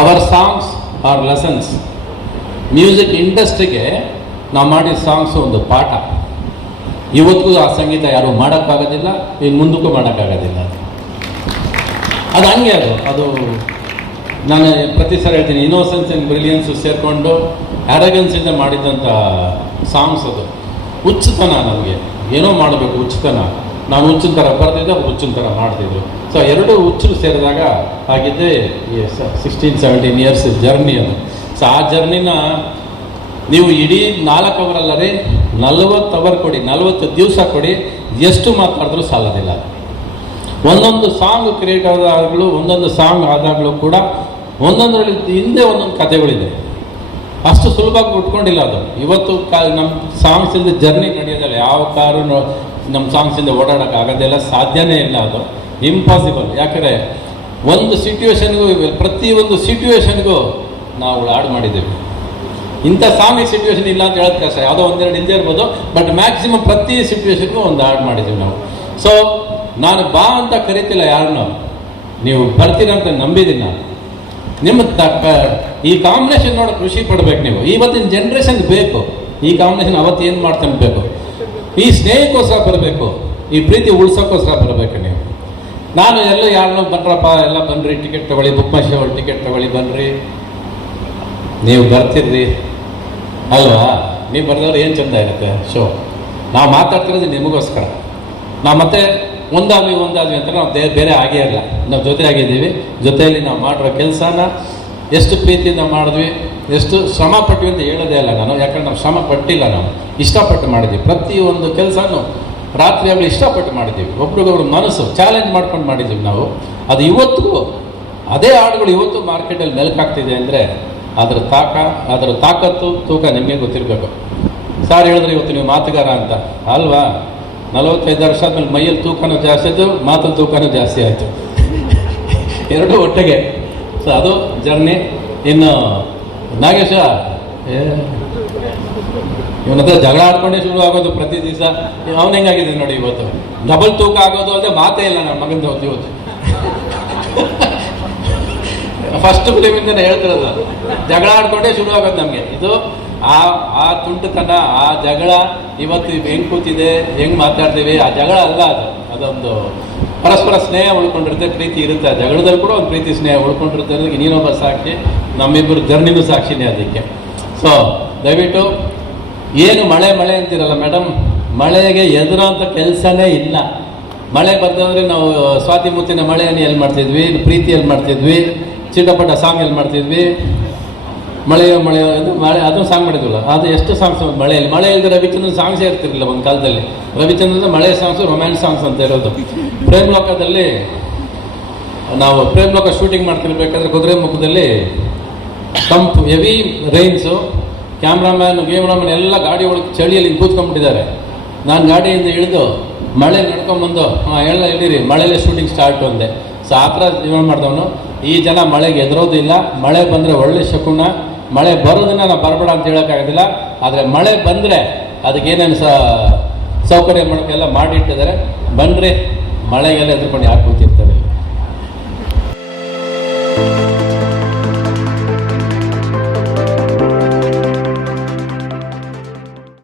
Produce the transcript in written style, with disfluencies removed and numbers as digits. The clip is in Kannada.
Hour songs are lessons. Music ಇಂಡಸ್ಟ್ರಿಗೆ ನಾವು ಮಾಡಿದ ಸಾಂಗ್ಸು ಒಂದು ಪಾಠ. ಇವತ್ತಿಗೂ ಆ ಸಂಗೀತ ಯಾರೂ ಮಾಡೋಕ್ಕಾಗೋದಿಲ್ಲ, ಇನ್ನು ಮುಂದಕ್ಕೂ ಮಾಡೋಕ್ಕಾಗೋದಿಲ್ಲ. ಅದು ಹಂಗೆ ಅದು ನಾನು ಪ್ರತಿ ಸಲ ಹೇಳ್ತೀನಿ, ಇನ್ನೋಸೆನ್ಸ್ ಆ್ಯಂಡ್ ಬ್ರಿಲಿಯನ್ಸು ಸೇರಿಕೊಂಡು ಆ್ಯರಗೆನ್ಸಿಂದ ಮಾಡಿದಂಥ ಸಾಂಗ್ಸ್ ಅದು. ಹುಚ್ಚುತನ, ನಮಗೆ ಏನೋ ಮಾಡಬೇಕು ಹುಚ್ಚುತನ. ನಾನು ಹುಚ್ಚಿನ ಥರ ಬರ್ತಿದ್ದೆ, ಅವ್ರು ಹುಚ್ಚಿನ ಥರ ಮಾಡ್ತಿದ್ರು. ಸೊ ಎರಡು ಹುಚ್ಚರು ಸೇರಿದಾಗ ಆಗಿದ್ದೆ ಈ 16-17 ಇಯರ್ಸ್ ಜರ್ನಿ ಅದು. ಸೊ ಆ ಜರ್ನಿನ ನೀವು ಇಡೀ 4 ಅವರಲ್ಲ ರೀ, 40 ಅವರ್ ಕೊಡಿ, 40 ದಿವಸ ಕೊಡಿ, ಎಷ್ಟು ಮಾತಾಡಿದ್ರೂ ಸಾಲೋದಿಲ್ಲ. ಒಂದೊಂದು ಸಾಂಗ್ ಕ್ರಿಯೇಟ್ ಆದಾಗಲೂ, ಒಂದೊಂದು ಸಾಂಗ್ ಆದಾಗಲೂ ಕೂಡ ಒಂದೊಂದರಲ್ಲಿ ಹಿಂದೆ ಒಂದೊಂದು ಕಥೆಗಳಿದೆ. ಅಷ್ಟು ಸುಲಭವಾಗಿ ಉಟ್ಕೊಂಡಿಲ್ಲ ಅದು. ಇವತ್ತು ನಮ್ಮ ಸಾಂಗ್ಸಿಂದ ಜರ್ನಿ ನಡೆಯೋದಿಲ್ಲ. ಯಾವ ಕಾರು ನಮ್ಮ ಸಾಂಗ್ಸಿಂದ ಓಡಾಡೋಕೆ ಆಗೋದಿಲ್ಲ, ಸಾಧ್ಯನೇ ಇಲ್ಲ. ಅದು ಇಂಪಾಸಿಬಲ್. ಯಾಕಂದರೆ ಒಂದು ಸಿಟ್ಯುವೇಶನ್ಗೂ, ಪ್ರತಿಯೊಂದು ಸಿಟ್ಯುವೇಶನ್ಗೂ ನಾವು ಆಡ್ ಮಾಡಿದ್ದೇವೆ. ಇಂಥ ಸಾಂಗಿಗೆ ಸಿಟ್ಯುವೇಶನ್ ಇಲ್ಲ ಅಂತ ಹೇಳೋದು ಕಷ್ಟ, ಯಾವುದೋ ಒಂದೆರಡು ಇಲ್ಲದೆ ಇರ್ಬೋದು, ಬಟ್ ಮ್ಯಾಕ್ಸಿಮಮ್ ಪ್ರತಿ ಸಿಟ್ಯುವೇಶನ್ಗೂ ಒಂದು ಆಡ್ ಮಾಡಿದ್ದೀವಿ ನಾವು. ಸೊ ನಾನು ಬಾ ಅಂತ ಕರಿತಿಲ್ಲ ಯಾರನ್ನೂ, ನೀವು ಬರ್ತೀರಂತ ನಂಬಿದ್ದೀನಿ ನಾನು. ನಿಮ್ಮ ಈ ಕಾಂಬಿನೇಷನ್ ನೋಡೋ ಖುಷಿ ಪಡ್ಬೇಕು ನೀವು. ಇವತ್ತಿನ ಜನ್ರೇಷನ್ಗೆ ಬೇಕು ಈ ಕಾಂಬಿನೇಷನ್. ಅವತ್ತು ಏನು ಮಾಡ್ತಾನೆ ಬೇಕು, ಈ ಸ್ನೇಹಕ್ಕೋಸ್ಕರ ಬರಬೇಕು, ಈ ಪ್ರೀತಿ ಉಳ್ಸೋಕ್ಕೋಸ್ಕರ ಬರಬೇಕು ನೀವು. ನಾನು ಎಲ್ಲೋ ಯಾರನ್ನೋ ಬನ್ರಪ್ಪ, ಎಲ್ಲ ಬನ್ನಿರಿ, ಟಿಕೆಟ್ ತೊಗೊಳ್ಳಿ, ಬುಕ್ ಮೈ ಶೋ ಟಿಕೆಟ್ ತೊಗೊಳ್ಳಿ, ಬನ್ನಿರಿ, ನೀವು ಬರ್ತಿರ್ರಿ ಅಲ್ವಾ? ನೀವು ಬರ್ದವ್ರು ಏನು ಚೆಂದ ಇರುತ್ತೆ ಶೋ. ನಾವು ಮಾತಾಡ್ತಿರೋದು ನಿಮಗೋಸ್ಕರ. ನಾವು ಮತ್ತೆ ಒಂದಾದ್ವಿ ಅಂತ ನಾವು ಬೇರೆ ಆಗೇ ಇಲ್ಲ. ನಾವು ಜೊತೆ ಆಗಿದ್ದೀವಿ. ಜೊತೆಯಲ್ಲಿ ನಾವು ಮಾಡಿರೋ ಕೆಲಸನ ಎಷ್ಟು ಪ್ರೀತಿಯಿಂದ ಮಾಡಿದ್ವಿ, ಎಷ್ಟು ಶ್ರಮ ಪಟ್ವಿ ಅಂತ ಹೇಳೋದೇ ಇಲ್ಲ ನಾನು. ಯಾಕಂದ್ರೆ ನಾವು ಶ್ರಮ ಪಟ್ಟಿಲ್ಲ, ನಾವು ಇಷ್ಟಪಟ್ಟು ಮಾಡಿದ್ವಿ. ಪ್ರತಿಯೊಂದು ಕೆಲಸನೂ ರಾತ್ರಿ ಆಗಲಿ ಇಷ್ಟಪಟ್ಟು ಮಾಡಿದ್ದೀವಿ. ಒಬ್ರಿಗೊಬ್ರು ಮನಸ್ಸು ಚಾಲೆಂಜ್ ಮಾಡ್ಕೊಂಡು ಮಾಡಿದ್ದೀವಿ ನಾವು. ಅದು ಇವತ್ತಿಗೂ ಅದೇ ಹಾಡುಗಳು ಇವತ್ತು ಮಾರ್ಕೆಟಲ್ಲಿ ಮೆಲುಕಾಗ್ತಿದೆ ಅಂದರೆ ಅದರ ತಾಕತ್ತು, ತೂಕ ನಿಮಗೆ ಗೊತ್ತಿರಬೇಕು. ಸಾರ್ ಹೇಳಿದ್ರೆ ಇವತ್ತು ನೀವು ಮಾತುಗಾರ ಅಂತ ಅಲ್ವಾ? 45 ವರ್ಷ ಆದ್ಮೇಲೆ ಮೈಯಲ್ಲಿ ತೂಕನೂ ಜಾಸ್ತಿ ಆಯಿತು, ಮಾತಲ್ಲಿ ತೂಕನೂ ಜಾಸ್ತಿ ಆಯಿತು, ಎರಡೂ ಒಟ್ಟಿಗೆ. ಸೊ ಅದು ಜರ್ನಿ. ಇನ್ನು ನಾಗೇಶ ಇವನ ಹತ್ರ ಜಗಳ ಆಡ್ಕೊಂಡೇ ಶುರು ಆಗೋದು ಪ್ರತಿ ದಿವಸ. ಅವನು ಹೆಂಗಾಗಿದೆ ನೋಡಿ ಇವತ್ತು, ಡಬಲ್ ತೂಕ ಆಗೋದು ಅಲ್ಲದೆ ಮಾತೇ ಇಲ್ಲ ನನ್ನ ಮಗಂದು ಇವತ್ತು. ಫಸ್ಟ್ ಫಿಲಿಮಿಂದ ಹೇಳ್ತಿರೋದು, ಜಗಳ ಆಡ್ಕೊಂಡೇ ಶುರು ಆಗೋದು ನಮಗೆ. ಇದು ಆ ತುಂಟತನ, ಆ ಜಗಳ ಇವತ್ತು ಹೆಂಗೆ ಕೂತಿದೆ, ಹೆಂಗೆ ಮಾತಾಡ್ತೀವಿ, ಆ ಜಗಳ ಅಲ್ಲ ಅದು. ಅದೊಂದು ಪರಸ್ಪರ ಸ್ನೇಹ ಉಳ್ಕೊಂಡಿರುತ್ತೆ, ಪ್ರೀತಿ ಇರುತ್ತೆ. ಆ ಜಗಳದಲ್ಲಿ ಕೂಡ ಒಂದು ಪ್ರೀತಿ ಸ್ನೇಹ ಉಳ್ಕೊಂಡಿರುತ್ತೆ. ಅದಕ್ಕೆ ನೀನೊಬ್ಬ ಸಾಕ್ಷಿ, ನಮ್ಮಿಬ್ಬರು ಜರ್ನಿನೂ ಸಾಕ್ಷಿನೇ ಅದಕ್ಕೆ. ಸೊ ದಯವಿಟ್ಟು ಏನು ಮಳೆ ಅಂತಿರಲ್ಲ ಮೇಡಮ್, ಮಳೆಗೆ ಎದುರಂಥ ಕೆಲಸನೇ ಇಲ್ಲ. ಮಳೆ ಬಂದಂದರೆ ನಾವು ಸ್ವಾತಿ ಮುತ್ತಿನ ಮಳೆಯನ್ನು ಎಲ್ಲಿ ಮಾಡ್ತಿದ್ವಿ, ಪ್ರೀತಿಯಲ್ಲಿ ಮಾಡ್ತಿದ್ವಿ, ಚಿಟಪಟ ಸಾಂಗ್ ಎಲ್ಲಿ ಮಾಡ್ತಿದ್ವಿ, ಮಳೆ ಅದನ್ನು ಸಾಂಗ್ ಮಾಡಿದ್ವಲ್ಲ. ಅದು ಎಷ್ಟು ಸಾಂಗ್ಸ್ ಮಳೆ ಇಲ್ಲದೆ ರವಿಚಂದ್ರನ್ ಸಾಂಗ್ಸೇ ಇರ್ತಿರಲಿಲ್ಲ ಒಂದು ಕಾಲದಲ್ಲಿ. ರವಿಚಂದ್ರನ್ ಮಳೆ ಸಾಂಗ್ಸು, ರೊಮ್ಯಾನ್ಸ್ ಸಾಂಗ್ಸ್ ಅಂತ ಇರೋದು. ಪ್ರೇಮ್ಲೋಕದಲ್ಲಿ ನಾವು ಪ್ರೇಮ್ಲೋಕ ಶೂಟಿಂಗ್ ಮಾಡ್ತಿರ್ಬೇಕಾದ್ರೆ ಕುದುರೆಮುಖದಲ್ಲಿ ಹೆವಿ ರೈನ್ಸು, ಕ್ಯಾಮ್ರಾಮ್ಯಾನ್ ಎಲ್ಲ ಗಾಡಿ ಒಳಗೆ ಚಳಿಯಲ್ಲಿ ಕೂತ್ಕೊಂಡ್ಬಿಟ್ಟಿದ್ದಾರೆ. ನಾನು ಗಾಡಿಯಿಂದ ಇಳಿದು ಮಳೆ ನಡ್ಕೊಂಬಂದು ಎಲ್ಲ ಇಡೀರಿ ಮಳೆಯಲ್ಲೇ ಶೂಟಿಂಗ್ ಸ್ಟಾರ್ಟ್ ಅಂದೆ. ಸೊ ಆ ಥರ ಜೀವನ ಮಾಡಿದವನು. ಈ ಜನ ಮಳೆಗೆ ಎದುರೋದಿಲ್ಲ. ಮಳೆ ಬಂದರೆ ಒಳ್ಳೆ ಶಕುನ. ಮಳೆ ಬರೋದನ್ನ ನಾವು ಬರಬೇಡ ಅಂತ ಹೇಳೋಕ್ಕಾಗೋದಿಲ್ಲ. ಆದರೆ ಮಳೆ ಬಂದರೆ ಅದಕ್ಕೇನೇನು ಸೌಕರ್ಯ ಮಾಡೋಕ್ಕೆಲ್ಲ ಮಾಡಿಟ್ಟಿದ್ದಾರೆ. ಬನ್ನಿರಿ, ಮಳೆಗೆಲ್ಲ ಎದ್ಕೊಂಡು ಯಾಕೆ ಕೂತಿರ್ತಾರೆ.